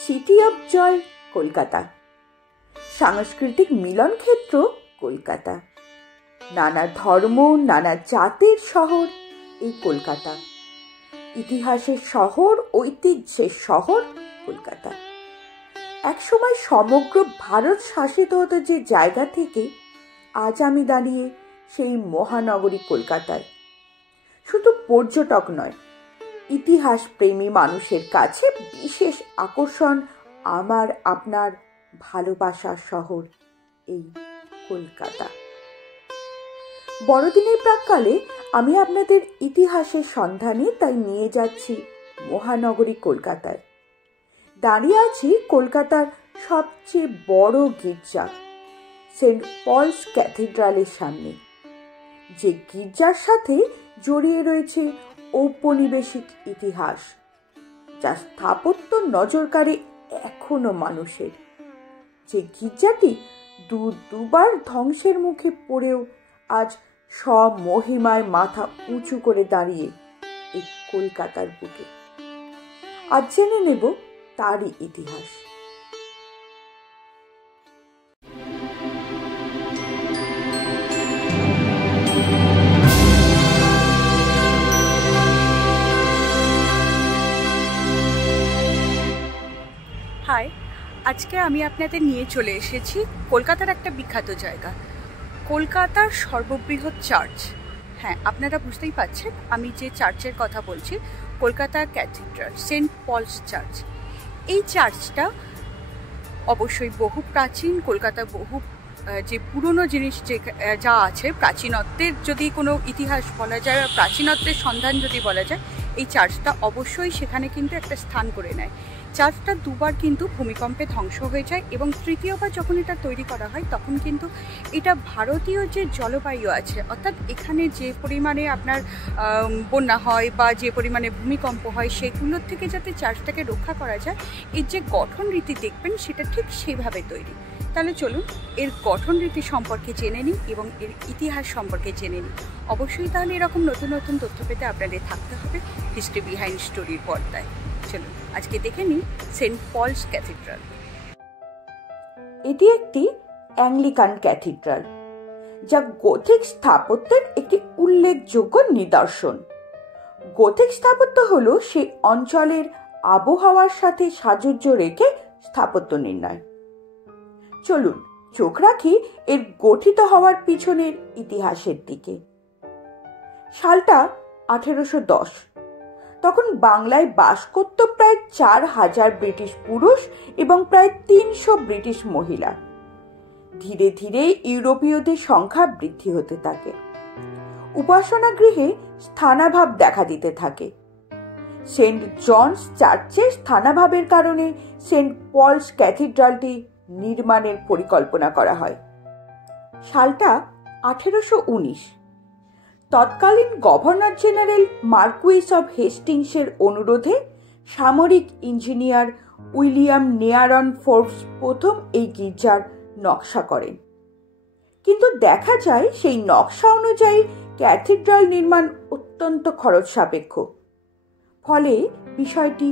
City of joy Kolkata, সাংস্কৃতিক মিলন ক্ষেত্র কলকাতা, নানা ধর্ম নানা জাতের শহর এই কলকাতা, ইতিহাসের শহর, ঐতিহ্যের শহর কলকাতা। একসময় সমগ্র ভারত শাসিত হতো যে জায়গা থেকে, আজ আমি দাঁড়িয়ে সেই মহানগরী কলকাতায়। শুধু পর্যটক নয়, ইতিহাস প্রেমী মানুষের কাছে বিশেষ আকর্ষণ আমার আপনার ভালোবাসার শহর এই কলকাতা। বড়দিনের প্রাক্কালে আমি আপনাদের ইতিহাসের সন্ধানে তাই নিয়ে যাচ্ছি মহানগরী কলকাতায়। দাঁড়িয়ে আছি কলকাতার সবচেয়ে বড় গির্জা সেন্ট পলস ক্যাথিড্রালের সামনে, যে গির্জার সাথে জড়িয়ে রয়েছে ঔপনিবেশিক ইতিহাস, যা স্থাপত্য নজর কাড়ে এখনো মানুষের। যে গির্জাটি দুবার ধ্বংসের মুখে পড়েও আজ স্বমহিমায় মাথা উঁচু করে দাঁড়িয়ে এই কলকাতার বুকে। আজ জেনে নেব তারই ইতিহাস। হাই, আজকে আমি আপনাদের নিয়ে চলে এসেছি কলকাতার একটা বিখ্যাত জায়গা, কলকাতার সর্ববৃহৎ চার্চ। হ্যাঁ, আপনারা বুঝতেই পারছেন আমি যে চার্চের কথা বলছি, Kolkata cathedral Saint Paul's church. এই চার্চটা অবশ্যই বহু প্রাচীন, কলকাতা বহু যে পুরনো জিনিস যা আছে, প্রাচীনত্বের যদি কোনো ইতিহাস বলা যায়, প্রাচীনত্বের সন্ধান যদি বলা যায়, এই চার্চটা অবশ্যই সেখানে কিন্তু একটা স্থান করে নেয়। চার্চটা দুবার কিন্তু ভূমিকম্পে ধ্বংস হয়ে যায় এবং তৃতীয়বার যখন এটা তৈরি করা হয় তখন কিন্তু এটা ভারতীয় যে জলবায়ু আছে, অর্থাৎ এখানে যে পরিমাণে আপনার বন্যা হয় বা যে পরিমাণে ভূমিকম্প হয়, সেগুলোর থেকে যাতে চার্চটাকে রক্ষা করা যায়, এর যে গঠন রীতি দেখবেন সেটা ঠিক সেইভাবে তৈরি। তাহলে চলুন এর গঠন রীতি সম্পর্কে জেনে নিই এবং এর ইতিহাস সম্পর্কে জেনে নিই। অবশ্যই তাহলে এরকম নতুন নতুন তথ্য পেতে আপনাদের থাকতে হবে হিস্ট্রি বিহাইন্ড স্টোরির পর্দায়। চলুন আজকে দেখে নিই সেন্ট পলস ক্যাথিড্রাল। এটি একটি অ্যাংলিকান ক্যাথিড্রাল, যা গোথিক স্থাপত্যের একটি উল্লেখযোগ্য নিদর্শন। গোথিক স্থাপত্য হলো সেই অঞ্চলের আবহাওয়ার সাথে সাযুজ্য রেখে স্থাপত্য নির্ণয়। চলুন চোখ রাখি এর গঠিত হওয়ার পিছনের ইতিহাসের দিকে। সালটা 1810। তখন বাংলায় বাস করত প্রায় 4000 ব্রিটিশ পুরুষ এবং প্রায় 300 ব্রিটিশ মহিলা। ধীরে ধীরে ইউরোপীয়দের সংখ্যা বৃদ্ধি হতে থাকে। উপাসনা গৃহে স্থানাভাব দেখা দিতে থাকে। সেন্ট জনস চার্চের স্থানাভাবের কারণে সেন্ট পলস ক্যাথিড্রালটি নির্মাণের পরিকল্পনা করা হয়। সালটা 1819। তৎকালীন গভর্নর জেনারেল মার্কুইস অব হেস্টিংসের অনুরোধে সামরিক ইঞ্জিনিয়ার উইলিয়াম নেয়ারন ফোর্বস প্রথম এই গির্জার নকশা করেন। কিন্তু দেখা যায় সেই নকশা অনুযায়ী ক্যাথিড্রাল নির্মাণ অত্যন্ত খরচ সাপেক্ষ, ফলে বিষয়টি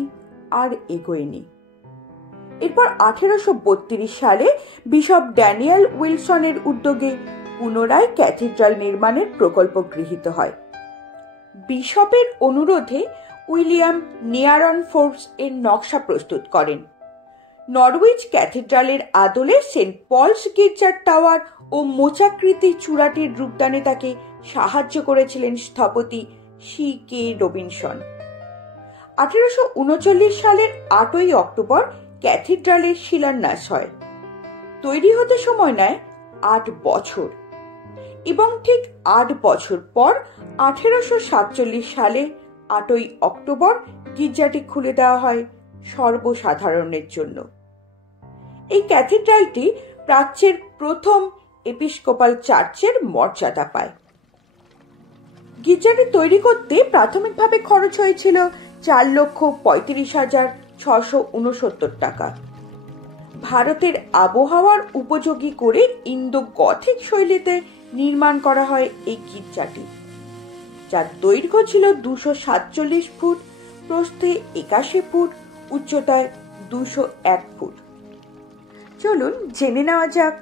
আর এগোয়নি। এরপর 1832 সালে বিশপ ড্যানিয়েল উইলসনের উদ্যোগে পুনরায় ক্যাথিড্রাল নির্মাণের প্রকল্প গৃহীত হয়। বিশপের অনুরোধে উইলিয়াম নেয়ারন ফোর্বস এর নকশা প্রস্তুত করেন। নরউইচ ক্যাথিড্রালের আদলে সেন্ট পলস গির্জার টাওয়ার ও মোচাকৃতি চূড়াটির রূপদানে তাকে সাহায্য করেছিলেন স্থপতি C.K. রবিনসন। 1839 সালের 8ই অক্টোবর ক্যাথিড্রালের শিলান্যাস হয়। তৈরি হতে সময় নেয় 8 বছর এবং ঠিক 8 বছর পর 1847 সালে 8ই অক্টোবর গির্জাটি খুলে দেওয়া হয় সর্বসাধারণের জন্য। এই ক্যাথিড্রালটি প্রাচ্যের প্রথম এপিস্কোপাল চার্চের মর্যাদা পায়। গির্জাটি তৈরি করতে প্রাথমিকভাবে খরচ হয়েছিল 4,35,669 টাকা। ভারতের আবহাওয়ার উপযোগী করে ইন্দো গথিক শৈলীতে নির্মাণ করা হয় এই গির্জাটি, যার দৈর্ঘ্য ছিল 247 ফুট, প্রস্থে 81 ফুট, উচ্চতায় 201 ফুট। চলুন জেনে নেওয়া যাক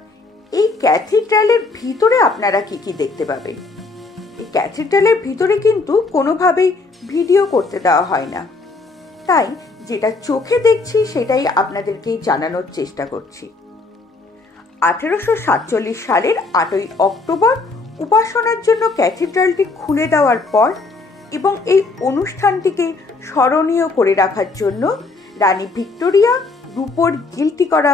এই ক্যাথিড্রালের ভিতরে আপনারা কি কি দেখতে পাবেন। এই ক্যাথিড্রালের ভিতরে কিন্তু কোনোভাবেই ভিডিও করতে দেওয়া হয় না, তাই যেটা চোখে দেখছি সেটাই আপনাদেরকে জানানোর চেষ্টা করছি। 1847 সালের 8ই অক্টোবর উপাসনার জন্য ক্যাথিড্রালটি খুলে দেওয়ার পর এবং এই অনুষ্ঠানটিকে স্মরণীয় করে রাখার জন্য রানী ভিক্টোরিয়া রূপোর গিলটি করা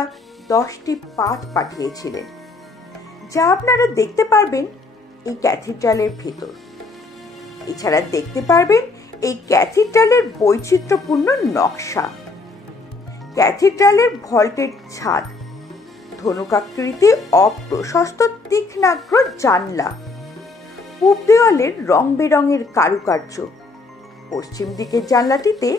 10টি পাত পাঠিয়েছিলেন, যা আপনারা দেখতে পারবেন এই ক্যাথিড্রালের ভিতর। এছাড়া দেখতে পারবেন এই ক্যাথিড্রালের বৈচিত্র্যপূর্ণ নকশা, ক্যাথিড্রালের ভল্টেড ছাদ, ধনুকাকৃতি অপ্রশস্ত তীক্ষ্ণাগ্র জানলা, পূব দেওয়ালের রং বেরঙের কারুকার্য। পশ্চিম দিকের জানলাটিতে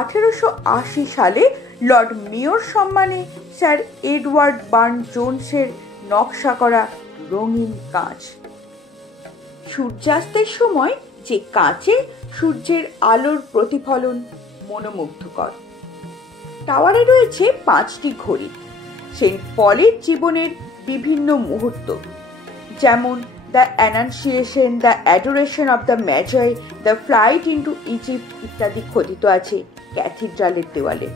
1880 সালে লর্ড মেয়র সম্মানে স্যার এডওয়ার্ড বার্ন জোনসের নকশা করা রঙিন কাঁচ। সূর্যাস্তের সময় যে কাঁচে সূর্যের আলোর প্রতিফলন মনোমুগ্ধকর। টাওয়ারে রয়েছে 5টি ঘড়ি, সেন্ট পলের জীবনের বিভিন্ন মুহূর্ত, যেমন the annunciation, the adoration of the Magi, the flight into Egypt ইত্যাদি খোদিত আছে ক্যাথিড্রালের দেওয়ালে।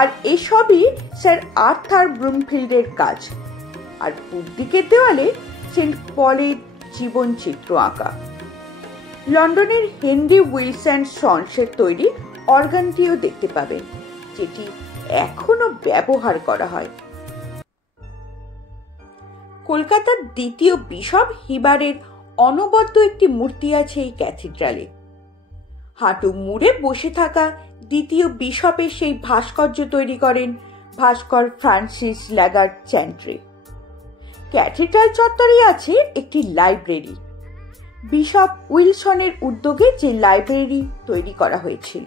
আর এসবই স্যার আর্থার ব্রুমফিল্ডের কাজ। আর পূর্ব দিকের দেওয়ালে সেন্ট পলের জীবন চিত্র আঁকা। লন্ডনের হেনরি উইলসন সন্সের তৈরি অর্গানটিও দেখতে পাবেন, যেটি এখনো ব্যবহার করা হয়। কলকাতার দ্বিতীয় বিশপ হিবারের অনবদ্য একটি মূর্তি আছে এই ক্যাথিড্রালে। হাঁটু মুড়ে বসে থাকা দ্বিতীয় বিশপের সেই ভাস্কর্য তৈরি করেন ভাস্কর ফ্রান্সিস ল্যাগার্ড চ্যান্ট্রে। ক্যাথিড্রাল চত্বরে আছে একটি লাইব্রেরি, বিশপ উইলসনের উদ্যোগে যে লাইব্রেরি তৈরি করা হয়েছিল।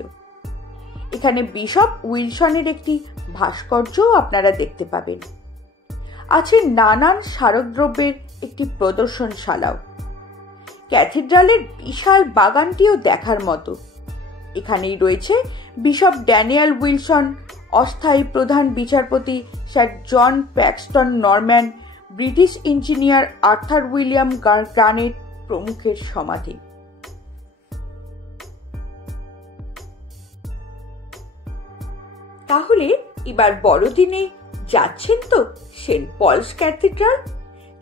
এখানে বিশপ উইলসনের একটি ভাস্কর্যও আপনারা দেখতে পাবেন। আছে নানান স্মারকদ্রব্যের একটি প্রদর্শনশালাও। ক্যাথিড্রালের বিশাল বাগানটিও দেখার মতো। এখানেই রয়েছে বিশপ ড্যানিয়েল উইলসন, অস্থায়ী প্রধান বিচারপতি Sir John Paxton Norman, British engineer Arthur William Granet প্রমুখের সমাধি। তাহলে এবার বড়দিনে যাচ্ছেন তো সেন্ট পলস ক্যাথিড্রাল?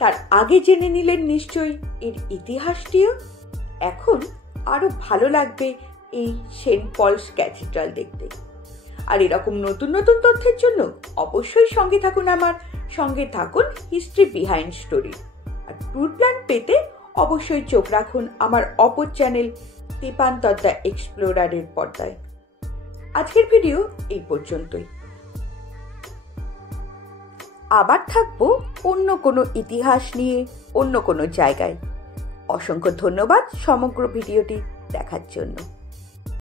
তার আগে জেনে নিলেন নিশ্চয়ই এর ইতিহাসটিও। এখন আরো ভালো লাগবে এই সেন্ট পলস ক্যাথিড্রাল দেখতে। আর এরকম নতুন নতুন তথ্যের জন্য অবশ্যই সঙ্গে থাকুন, আমার সঙ্গে থাকুন হিস্ট্রি বিহাইন্ড স্টোরি। আর ট্যুর প্ল্যান পেতে অবশ্যই চোখ রাখুন আমার অপর চ্যানেল দীপান্তর দ্য এক্সপ্লোরারের পর্দায়। আজকের ভিডিও এই পর্যন্তই। আবার থাকবো অন্য কোনো ইতিহাস নিয়ে অন্য কোনো জায়গায়। অসংখ্য ধন্যবাদ সমগ্র ভিডিওটি দেখার জন্য।